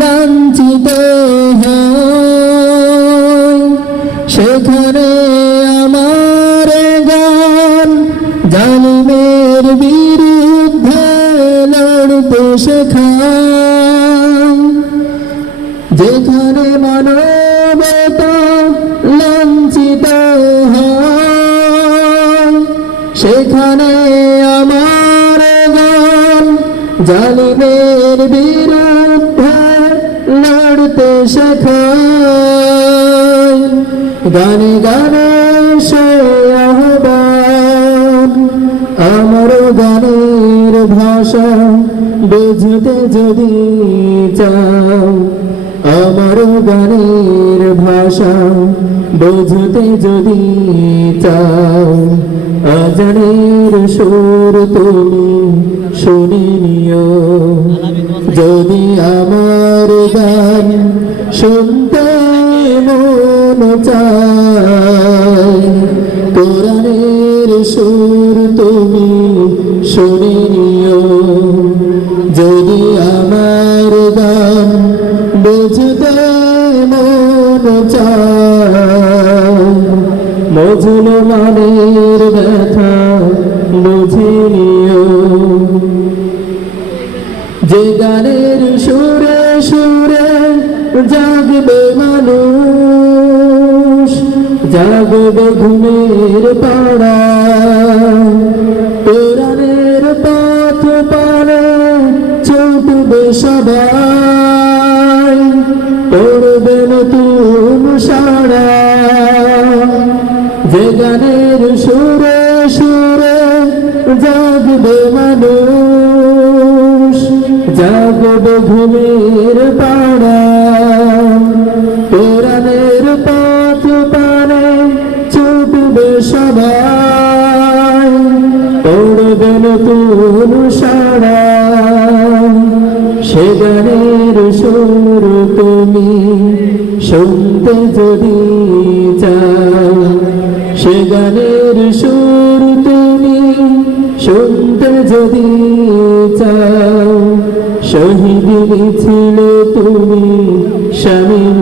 লাঞ্ছিত হয়, সেখানে আমার গান জালিমের বিরুদ্ধে লড়তে শেখায়। যেখানে মানবতা লাঞ্ছিত হয়, সেখানে আমার গান জালিমের বিরুদ্ধে লড়তে শেখায়। গানে গানে সে আহ্বান, আমার গানের ভাষা বুঝতে যদি চাও, আমার গানের ভাষা বুঝতে যদি চাও, আজানের সুর তুমি শুনে নিও। যদি আমার গান শুনতে মন চায়, কোরআনের সুর তুমি শুনে নিও। যদি আমার গান বুঝতে মন চায়, মুসলমানের ব্যথা বুঝে নিও। যে গানের সুরে সুরে জাগবে মানুষ, জাগবে ঘুমের পাড়া, কোরআনের পথ পানে ছুটবে সবাই, পড়বে নতুন সাড়া। যে গানের সুরে সুরে জাগবে মানুষ, জাগবে ঘুমের পাড়া, কোরআনের পথ পানে ছুটবে সবাই, পড়বে নতুন সাড়া। সে গানের সুর তুমি শুনতে যদি চাও, সে গানের সুর তুমি শুনতে যদি চাও, শহীদ মিছিলে তুমি শামিল